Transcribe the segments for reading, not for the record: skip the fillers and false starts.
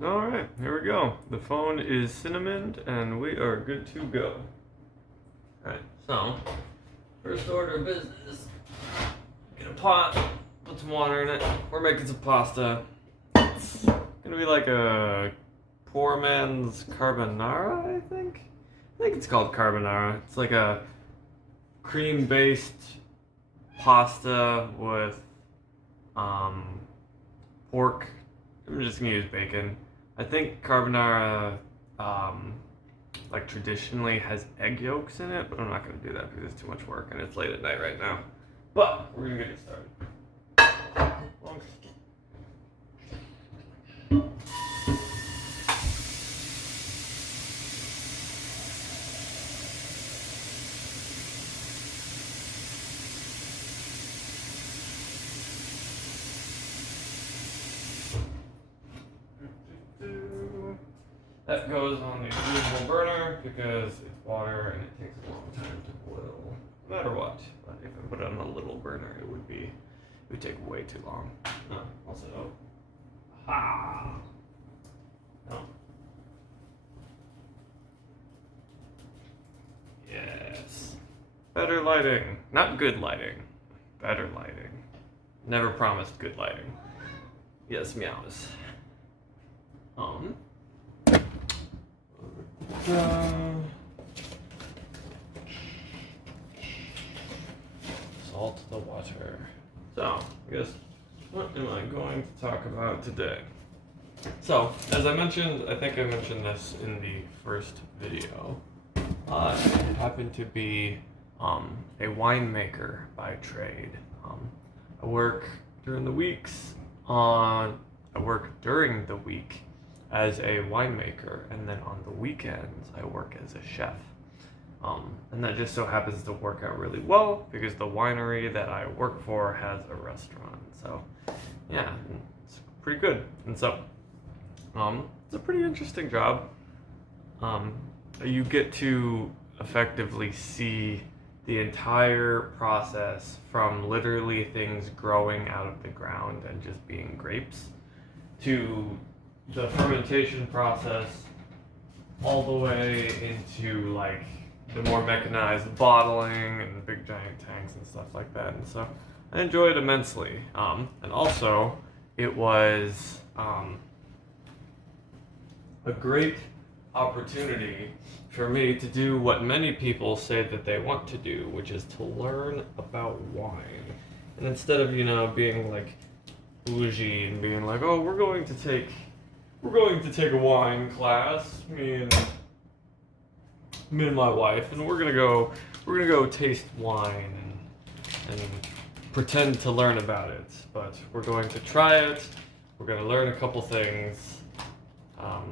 Alright, here we go. The phone is cinnamoned and we are good to go. Alright, so, first order of business. Get a pot, put some water in it. We're making some pasta. It's gonna be like a poor man's carbonara, I think? I think it's called carbonara. It's like a cream-based pasta with pork. I'm just gonna use bacon. I think carbonara, like traditionally has egg yolks in it, but I'm not gonna do that because it's too much work and it's late at night right now. But we're gonna get it started. That goes on the reusable burner because it's water and it takes a long time to boil, no matter what. But if I put it on a little burner, it would take way too long. Also, ha! No. Yes. Better lighting, not good lighting. Better lighting. Never promised good lighting. Yes, meows. Salt the water. So, I guess, what am I going to talk about today? So, as I mentioned, I think I mentioned this in the first video. I happen to be a winemaker by trade. I work during the weeks I work during the week as a winemaker, and then on the weekends I work as a chef. And that just so happens to work out really well because the winery that I work for has a restaurant. So, yeah, it's pretty good. And so, it's a pretty interesting job. You get to effectively see the entire process from literally things growing out of the ground and just being grapes to the fermentation process all the way into like the more mechanized bottling and big giant tanks and stuff like that. And so I enjoyed it immensely. And also it was a great opportunity for me to do what many people say that they want to do, which is to learn about wine. And instead of, being like bougie and being like, oh, we're going to take a wine class, me and my wife, and we're gonna go taste wine and pretend to learn about it. But we're going to try it. We're gonna learn a couple things, a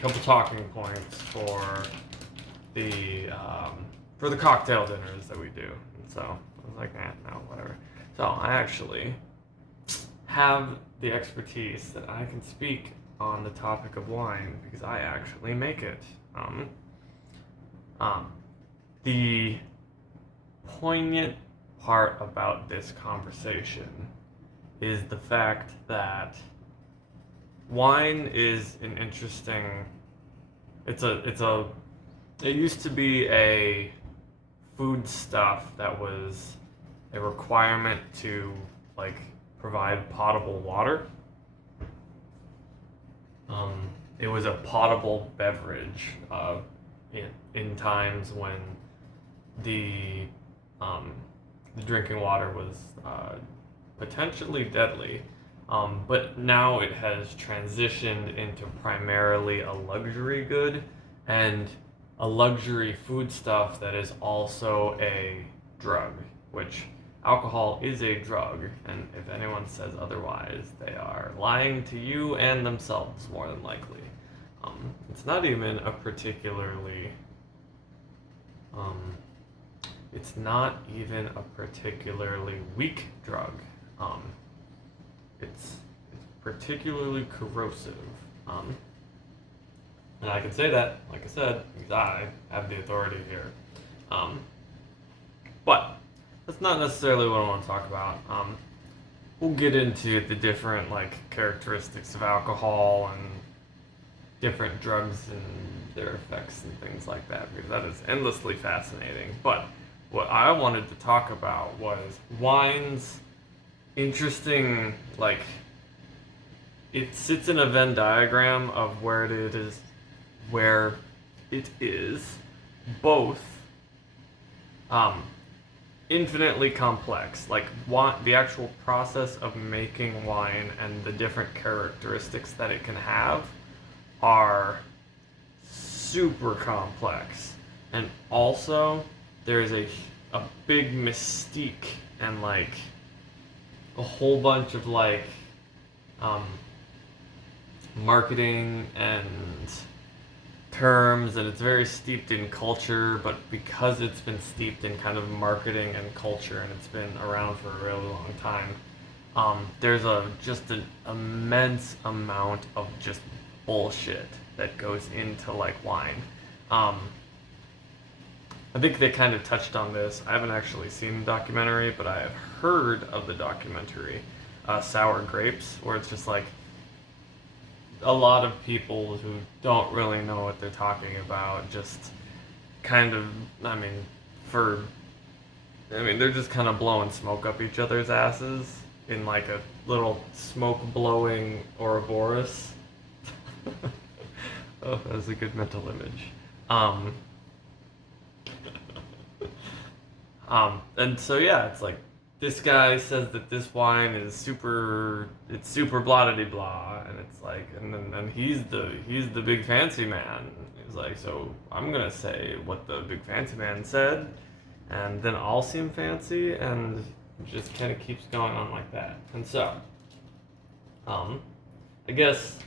couple talking points for the cocktail dinners that we do. And so I was like, no, whatever. So I actually have the expertise that I can speak on the topic of wine because I actually make it. The poignant part about this conversation is the fact that wine is an interesting. It used to be a food stuff that was a requirement to like provide potable water. It was a potable beverage in times when the drinking water was potentially deadly. But now it has transitioned into primarily a luxury good and a luxury foodstuff that is also a drug, which alcohol is a drug, and if anyone says otherwise, they are lying to you and themselves, more than likely. It's not even a particularly weak drug. It's particularly corrosive. And I can say that, like I said, because I have the authority here. But that's not necessarily what I want to talk about. We'll get into the different characteristics of alcohol and different drugs and their effects and things like that, because that is endlessly fascinating. But what I wanted to talk about was wine's interesting, like, it sits in a Venn diagram of where it is both infinitely complex. Like, the actual process of making wine and the different characteristics that it can have are super complex. And also, there's a big mystique and, like, a whole bunch of, like, marketing and terms, and it's very steeped in culture, but because it's been steeped in kind of marketing and culture and it's been around for a really long time, there's just an immense amount of just bullshit that goes into, like, wine. I think they kind of touched on this. I haven't actually seen the documentary, but I have heard of the documentary, Sour Grapes, where it's just like a lot of people who don't really know what they're talking about just kind of, they're just kind of blowing smoke up each other's asses in, like, a little smoke-blowing Ouroboros. Oh, that was a good mental image. And so, yeah, it's like, this guy says that this wine is super blah de blah, and it's like, and he's the big fancy man. He's like, so I'm gonna say what the big fancy man said, and then I'll seem fancy, and it just kind of keeps going on like that. And so, I guess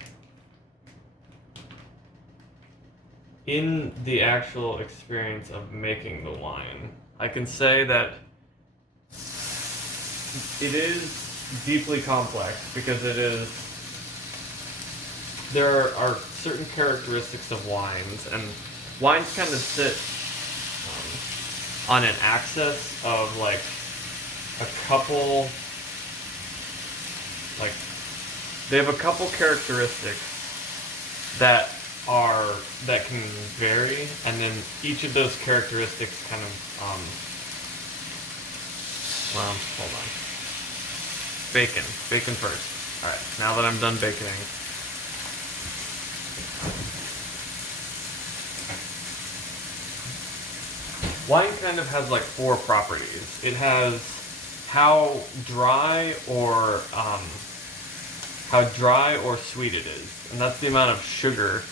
in the actual experience of making the wine, I can say that it is deeply complex, because there are certain characteristics of wines, and wines kind of sit on an axis of, like, a couple, like, they have a couple characteristics that can vary, and then each of those characteristics kind of hold on. Bacon first. Alright, now that I'm done baconing. Wine kind of has, like, 4 properties. It has how dry or sweet it is, and that's the amount of sugar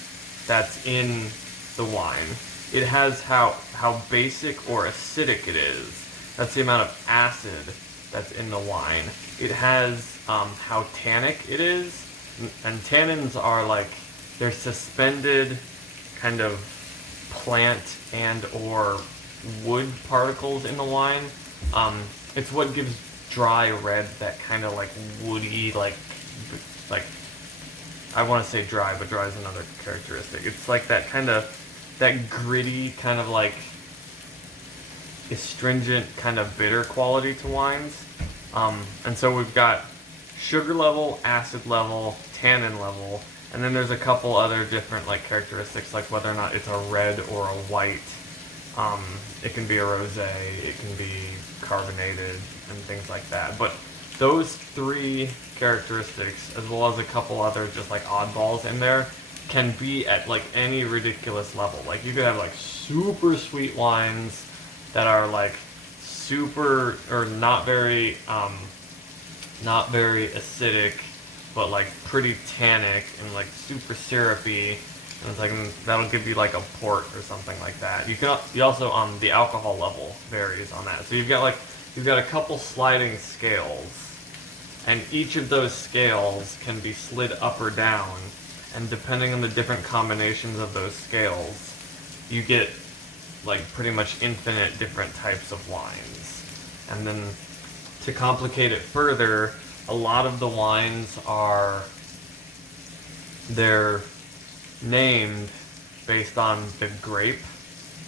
that's in the wine. It has how basic or acidic it is. That's the amount of acid that's in the wine. It has how tannic it is, and tannins are, like, they're suspended kind of plant and or wood particles in the wine. It's what gives dry red that kind of, like, woody, like I want to say dry, but dry is another characteristic. It's like that gritty kind of, like, astringent kind of bitter quality to wines. And so we've got sugar level, acid level, tannin level, and then there's a couple other different, like, characteristics, like whether or not it's a red or a white. It can be a rosé, it can be carbonated, and things like that. But those 3 characteristics, as well as a couple other just, like, oddballs in there, can be at, like, any ridiculous level. Like, you could have, like, super sweet wines that are, like, super, or not very acidic, but, like, pretty tannic and, like, super syrupy, and it's like, that'll give you, like, a port or something like that. You also, the alcohol level varies on that. So you've got a couple sliding scales, and each of those scales can be slid up or down, and depending on the different combinations of those scales, you get, like, pretty much infinite different types of wines. And then, to complicate it further, a lot of the wines they're named based on the grape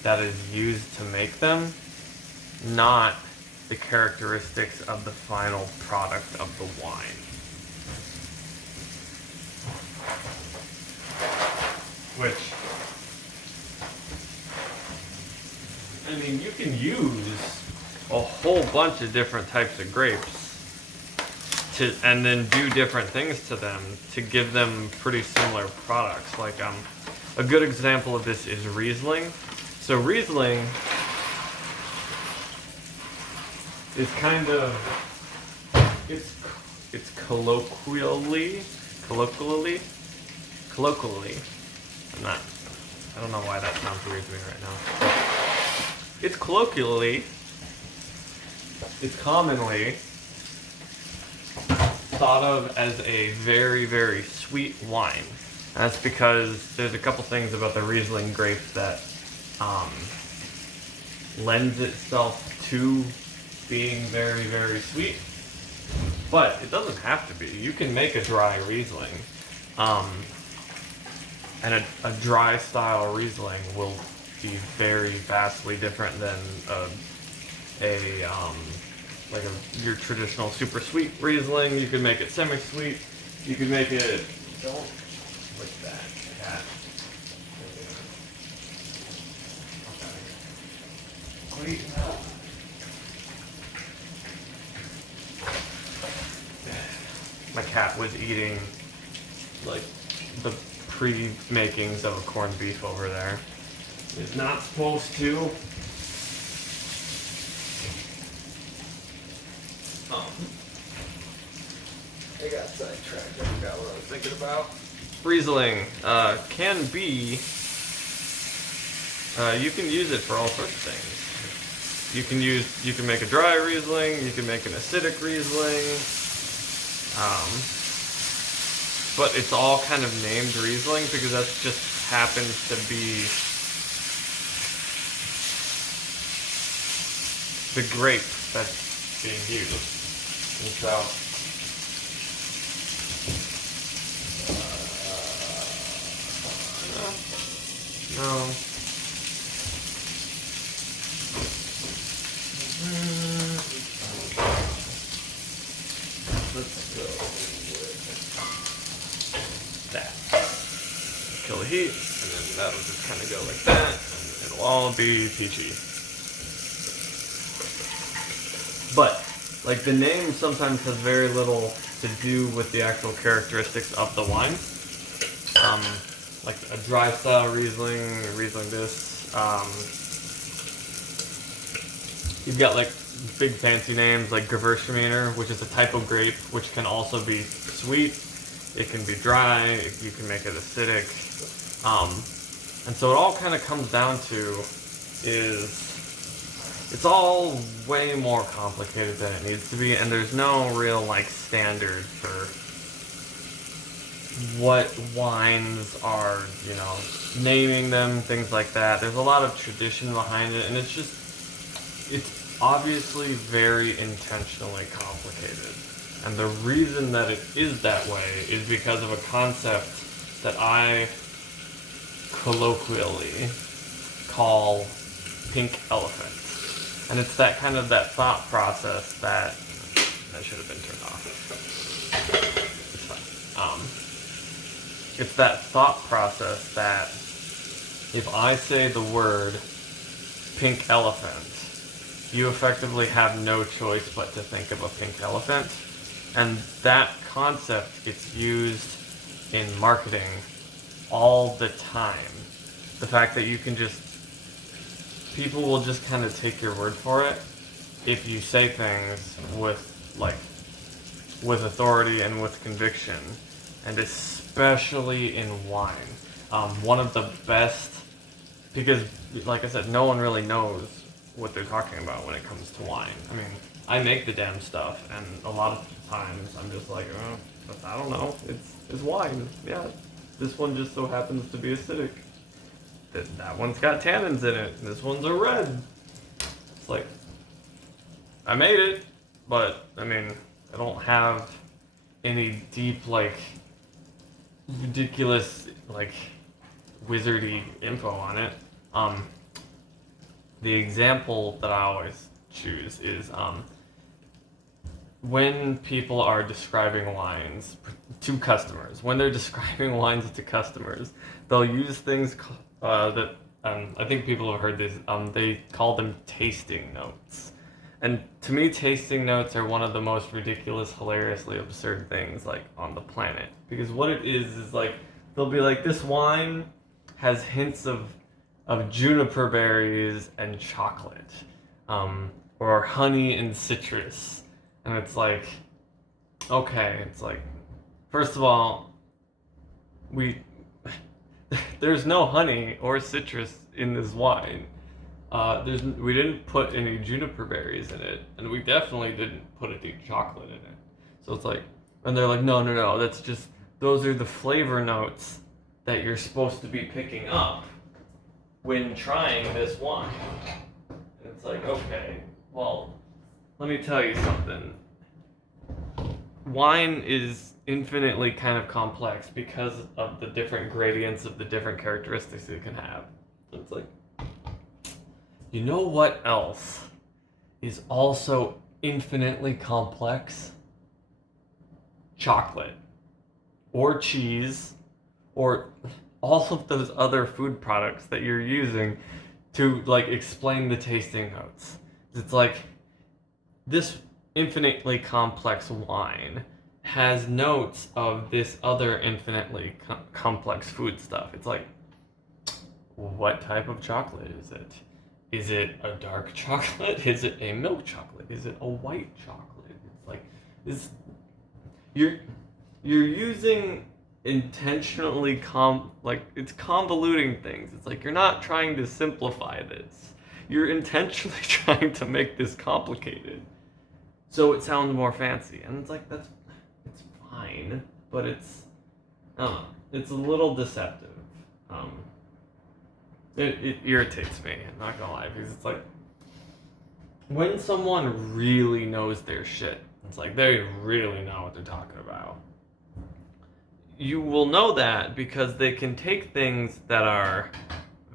that is used to make them, not the characteristics of the final product of the wine. which, I mean, you can use a whole bunch of different types of grapes and then do different things to them to give them pretty similar products. Like a good example of this is Riesling. So Riesling is kind of it's colloquially. I don't know why that sounds weird to me right now. It's commonly thought of as a very, very sweet wine. That's because there's a couple things about the Riesling grape that lends itself to being very, very sweet. But it doesn't have to be. You can make a dry Riesling. And a dry style Riesling will be very vastly different than your traditional super sweet Riesling. You can make it semi-sweet. You can make it. Don't lick that cat. Okay. My cat was eating like the pre-makings of a corned beef over there. It's not supposed to. I got sidetracked. I forgot what I was thinking about. Riesling can be. You can use it for all sorts of things. You can make a dry Riesling. You can make an acidic Riesling. But it's all kind of named Riesling because that just happens to be the grape that's being used. And so, no. Let's go with that. Kill the heat, and then that'll just kind of go like that, and it'll all be peachy. But, like, the name sometimes has very little to do with the actual characteristics of the wine. Like a dry style Riesling, this. You've got like big fancy names like Gewürztraminer, which is a type of grape which can also be sweet. It can be dry. You can make it acidic. And so it all kind of comes down to is it's all way more complicated than it needs to be, and there's no real like standard for what wines are, you know, naming them, things like that. There's a lot of tradition behind it, and it's obviously very intentionally complicated. And the reason that it is that way is because of a concept that I colloquially call pink elephant. And it's that kind of that thought process that should have been turned off. It's fine. It's that thought process that if I say the word pink elephant, you effectively have no choice but to think of a pink elephant. And that concept gets used in marketing all the time. The fact that you can people will just kind of take your word for it if you say things with authority and with conviction, and especially in wine. One of the best, because like I said, no one really knows what they're talking about when it comes to wine. I mean, I make the damn stuff, and a lot of times I'm just like, oh, I don't know, it's wine. Yeah, this one just so happens to be acidic. That one's got tannins in it. This one's a red. It's like, I made it, but I mean, I don't have any deep, like, ridiculous, like, wizardy info on it. The example that I always choose is, when people are describing wines to customers, when they're describing wines to customers, they'll use things that I think people have heard this. They call them tasting notes, and to me, tasting notes are one of the most ridiculous, hilariously absurd things like on the planet. Because what it is like they'll be like, this wine has hints of juniper berries and chocolate, or honey and citrus. And it's like, okay, it's like, first of all, there's no honey or citrus in this wine. We didn't put any juniper berries in it, and we definitely didn't put any chocolate in it. So it's like, and they're like, no, that's just, those are the flavor notes that you're supposed to be picking up when trying this wine. And it's like, okay, well, let me tell you something. Wine is infinitely kind of complex because of the different gradients of the different characteristics it can have. It's like, you know what else is also infinitely complex? Chocolate, or cheese, or all of those other food products that you're using to like explain the tasting notes. It's like, this infinitely complex wine has notes of this other infinitely complex food stuff. It's like, what type of chocolate is it? Is it a dark chocolate? Is it a milk chocolate? Is it a white chocolate? It's like, you're using intentionally it's convoluting things. It's like, you're not trying to simplify this. You're intentionally trying to make this complicated so it sounds more fancy. And it's like, it's fine, but it's, I don't know, it's a little deceptive. It irritates me, I'm not gonna lie, because it's like, when someone really knows their shit, it's like they really know what they're talking about. You will know that because they can take things that are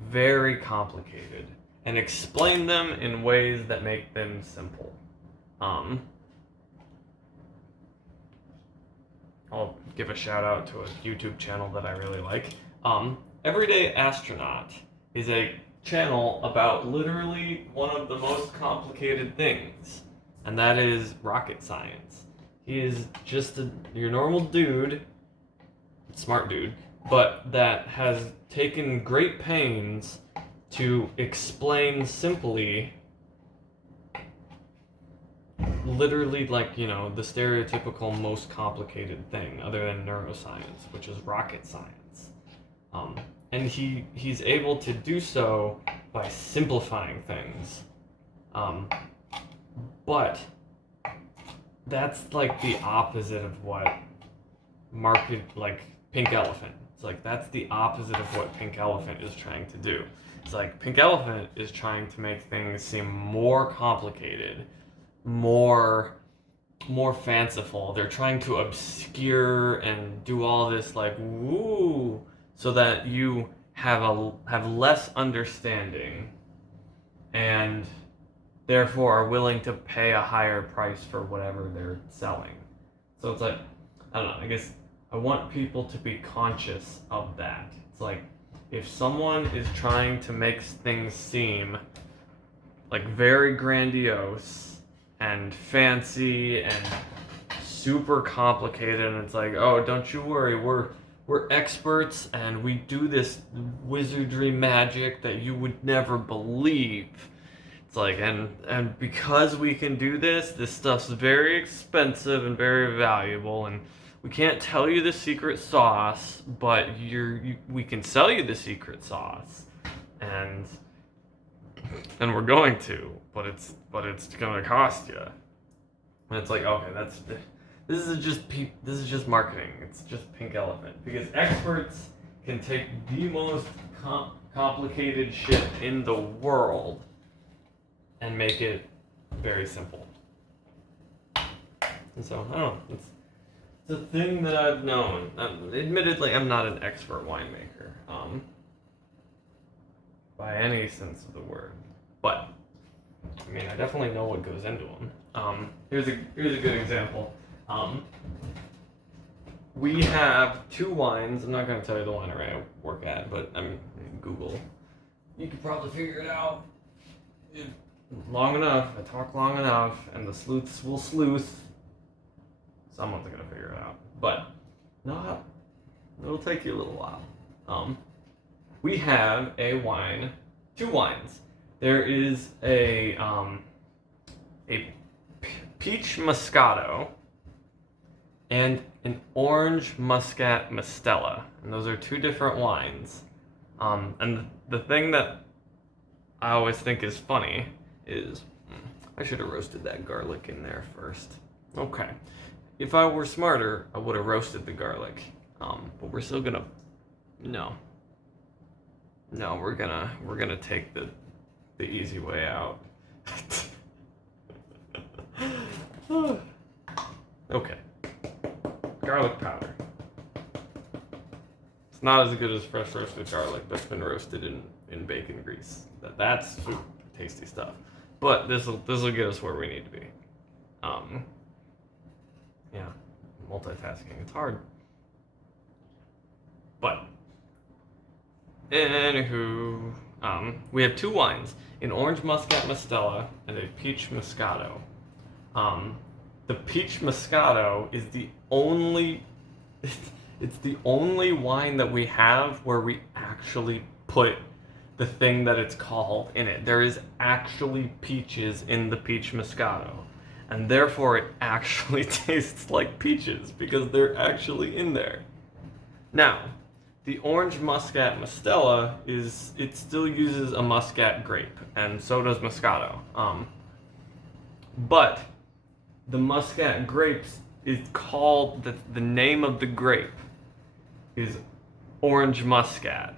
very complicated and explain them in ways that make them simple. I'll give a shout out to a YouTube channel that I really like. Everyday Astronaut is a channel about literally one of the most complicated things, and that is rocket science. He is just your normal dude, smart dude, but that has taken great pains to explain simply, literally, like, you know, the stereotypical most complicated thing other than neuroscience, which is rocket science. And he's able to do so by simplifying things. But that's like the opposite of what Pink Elephant. It's like, that's the opposite of what Pink Elephant is trying to do. It's like, Pink Elephant is trying to make things seem more complicated, more fanciful. They're trying to obscure and do all this like woo, so that you have less understanding, and therefore are willing to pay a higher price for whatever they're selling. So it's like, I don't know, I guess I want people to be conscious of that. It's like, if someone is trying to make things seem like very grandiose and fancy and super complicated, and it's like, oh, don't you worry, we're experts and we do this wizardry magic that you would never believe. It's like, and because we can do this stuff's very expensive and very valuable, and we can't tell you the secret sauce, but we can sell you the secret sauce, and we're going to, but it's gonna cost you. And it's like, okay, this is just marketing. It's just Pink Elephant, because experts can take the most complicated shit in the world and make it very simple. And so, I don't know, it's a thing that I've known. Admittedly, I'm not an expert winemaker, by any sense of the word, but I mean, I definitely know what goes into them. Here's a good example. We have 2 wines. I'm not going to tell you the winery I work at, but I mean, Google. You could probably figure it out. Long enough, I talk long enough, and the sleuths will sleuth. Someone's going to figure it out. But not. It'll take you a little while. We have a wine, 2 wines. There is a peach Moscato and an orange Muscat Mistela, and those are 2 different wines. And the thing that I always think is funny is I should have roasted that garlic in there first. Okay, if I were smarter, I would have roasted the garlic. But we're still gonna we're gonna take the easy way out. Okay. Garlic powder. It's not as good as fresh roasted garlic that's been roasted in bacon grease. That's super tasty stuff. But this'll get us where we need to be. Yeah, multitasking. It's hard. But anywho, we have 2 wines, an orange Muscat Mistela and a peach Moscato. The peach Moscato is the only it's the only wine that we have where we actually put the thing that it's called in it. There is actually peaches in the peach Moscato, and therefore it actually tastes like peaches because they're actually in there. Now, the orange Muscat Mistela it still uses a Muscat grape, and so does Moscato. But the Muscat grapes is called, the name of the grape is orange Muscat.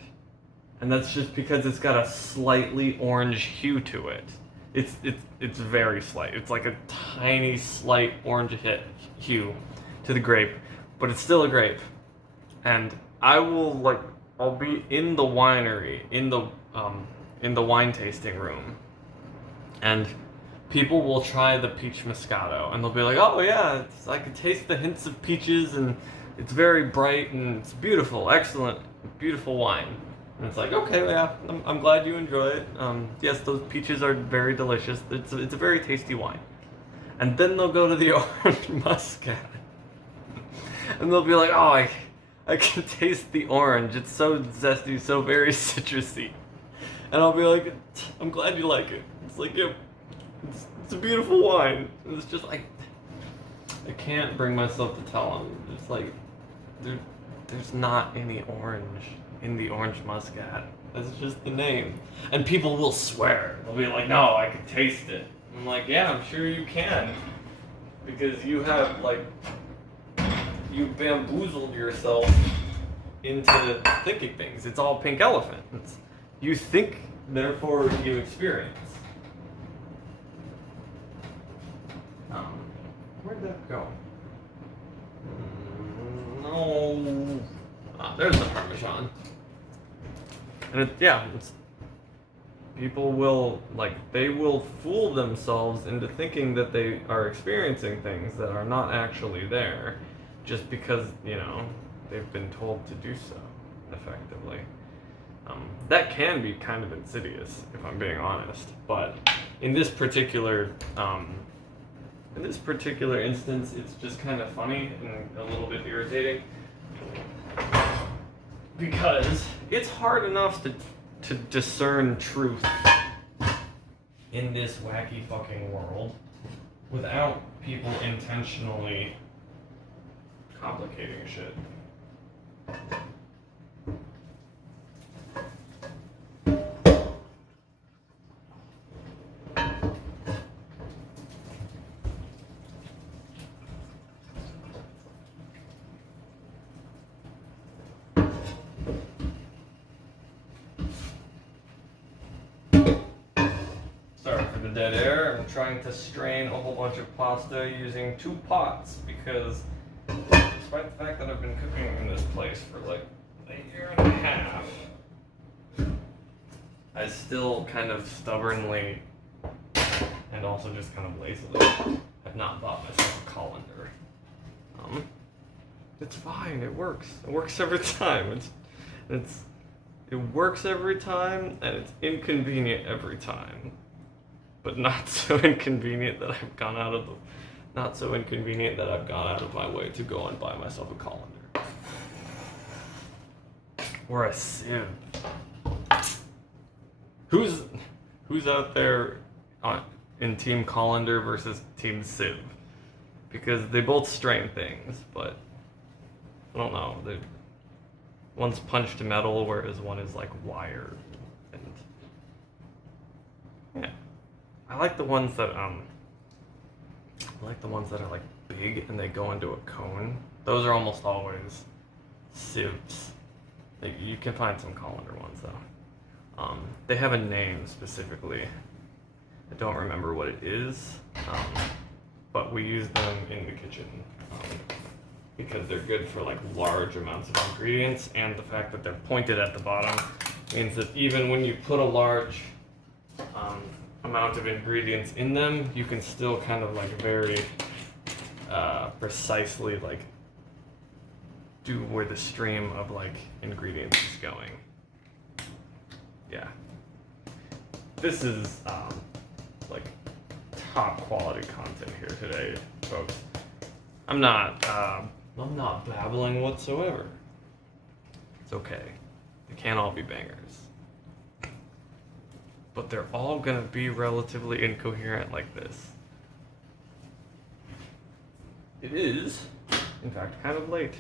And that's just because it's got a slightly orange hue to it. It's very slight. It's like a tiny, slight orange hue to the grape, but it's still a grape. And I'll be in the winery, in the wine tasting room, and people will try the peach Moscato, and they'll be like, "Oh yeah, I can taste the hints of peaches, and it's very bright, and it's beautiful, excellent, beautiful wine." And it's like, okay, yeah, I'm glad you enjoy it. Yes, those peaches are very delicious. It's a very tasty wine. And then they'll go to the orange Muscat, and they'll be like, "Oh, I can taste the orange. It's so zesty, so very citrusy." And I'll be like, "I'm glad you like it." It's like, yeah, it's a beautiful wine. And it's just like, I can't bring myself to tell them. It's like, there's not any orange in the orange Muscat. That's just the name. And people will swear. They'll be like, "No, I can taste it." I'm like, "Yeah, I'm sure you can. Because you have, you bamboozled yourself into thinking things. It's all pink elephant. You think, therefore you experience." Where'd that go? No. There's the Parmesan. And people will, they will fool themselves into thinking that they are experiencing things that are not actually there, just because, they've been told to do so, effectively. That can be kind of insidious, if I'm being honest, but in this particular instance, it's just kind of funny and a little bit irritating, because it's hard enough to discern truth in this wacky fucking world without people intentionally complicating shit. Sorry for the dead air. I'm trying to strain a whole bunch of pasta using 2 pots because, despite the fact that I've been cooking in this place for a year and a half, I still kind of stubbornly and also just kind of lazily have not bought myself a colander. It's fine. It works. It works every time. It works every time, and it's inconvenient every time, but not so inconvenient that I've gone out of my way to go and buy myself a colander or a sieve. Who's out there in Team Colander versus Team Sieve? Because they both strain things, but I don't know. One's punched metal, whereas one is like wire. And yeah, I like the ones that are like big and they go into a cone. Those are almost always sieves. Like, you can find some colander ones though. They have a name specifically. I don't remember what it is, but we use them in the kitchen because they're good for like large amounts of ingredients, and the fact that they're pointed at the bottom means that even when you put a large amount of ingredients in them, you can still kind of like very precisely like do where the stream of like ingredients is going. Yeah. This is like top quality content here today, folks. I'm not babbling whatsoever. It's okay. They can't all be bangers. But they're all gonna be relatively incoherent like this. It is, in fact, kind of late.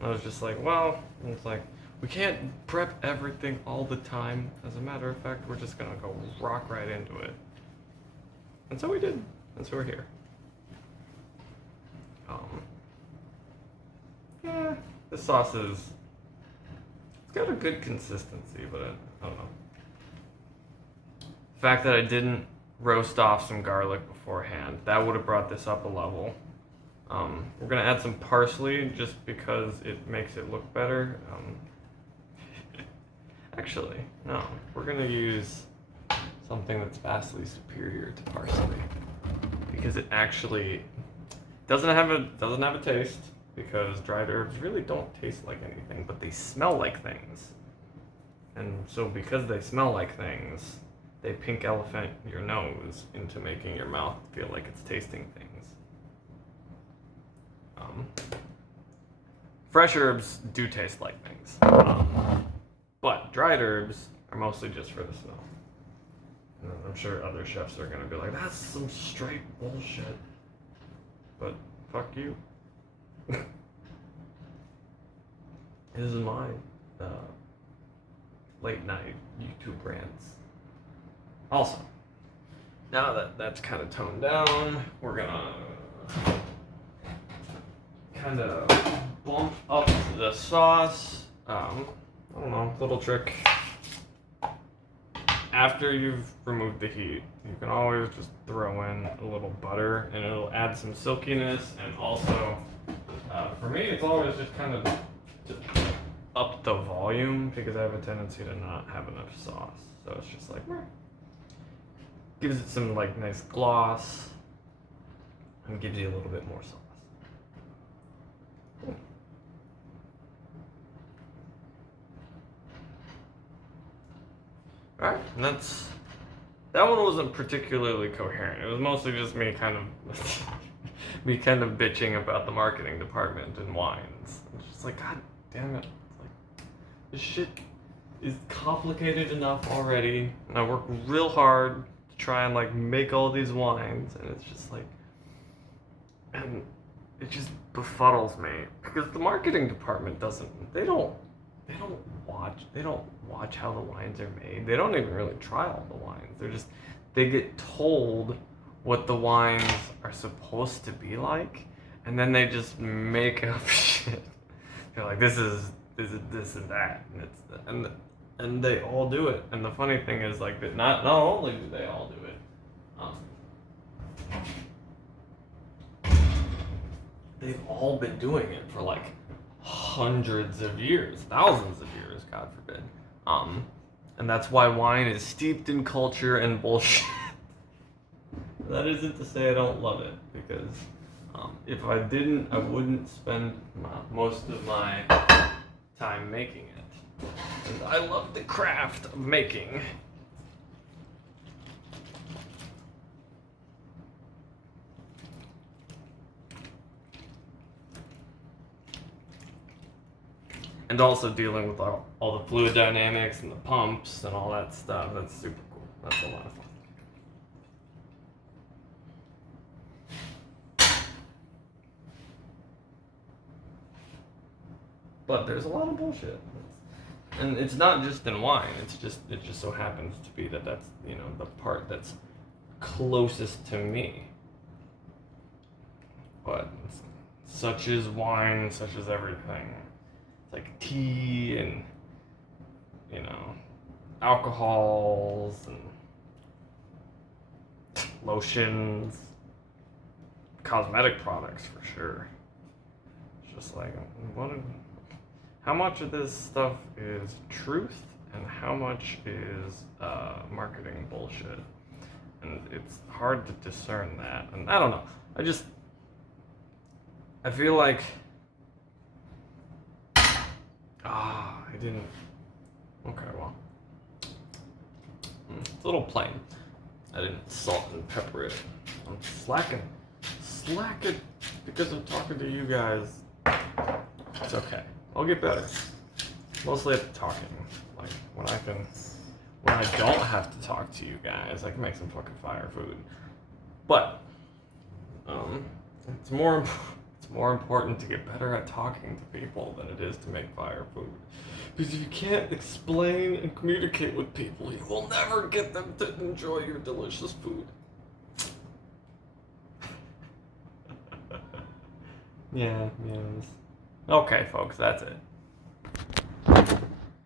I was just like, well, and it's like, we can't prep everything all the time. As a matter of fact, we're just gonna go rock right into it. And so we did. And so we're here. Yeah, this sauce it's got a good consistency, but I don't know. The fact that I didn't roast off some garlic beforehand, that would have brought this up a level. We're gonna add some parsley just because it makes it look better. Actually, no, we're gonna use something that's vastly superior to parsley because it actually doesn't have a taste, because dried herbs really don't taste like anything, but they smell like things. And so because they smell like things, they pink elephant your nose into making your mouth feel like it's tasting things. Fresh herbs do taste like things, but dried herbs are mostly just for the smell. And I'm sure other chefs are gonna be like, that's some straight bullshit. But fuck you. This is my late night YouTube rants. Also, now that that's kind of toned down, we're gonna kind of bump up the sauce. I don't know, little trick. After you've removed the heat, you can always just throw in a little butter and it'll add some silkiness, and also, for me, it's always just kind of to up the volume because I have a tendency to not have enough sauce. So it's just like, gives it some like nice gloss and gives you a little bit more sauce. Alright, and that one wasn't particularly coherent. It was mostly just me kind of bitching about the marketing department and wines. It's just like, god damn it. Like, this shit is complicated enough already, and I work real hard to try and like make all these wines, and it's just like, and it just befuddles me because the marketing department they don't watch how the wines are made. They don't even really try all the wines. They get told what the wines are supposed to be like, and then they just make up shit. They're like, this is this and that, and they all do it. And the funny thing is, like, that not only do they all do it, they've all been doing it for like hundreds of years, thousands of years, God forbid. And that's why wine is steeped in culture and bullshit. That isn't to say I don't love it, because if I didn't, I wouldn't spend most of my time making it. And I love the craft of making. And also dealing with all the fluid dynamics and the pumps and all that stuff. That's super cool. That's a lot of fun. But there's a lot of bullshit. And it's not just in wine. It just so happens to be that's the part that's closest to me. But such is wine, such is everything. It's like tea and alcohols and lotions, cosmetic products for sure. It's just like how much of this stuff is truth and how much is marketing bullshit? And it's hard to discern that. And I don't know. I feel like I didn't. Okay, well, it's a little plain. I didn't salt and pepper it. I'm slacking because I'm talking to you guys. It's okay. I'll get better. Mostly at the talking. Like when I don't have to talk to you guys, I can make some fucking fire food. But it's more important to get better at talking to people than it is to make fire food. Because if you can't explain and communicate with people, you will never get them to enjoy your delicious food. Yeah. Okay, folks, that's it.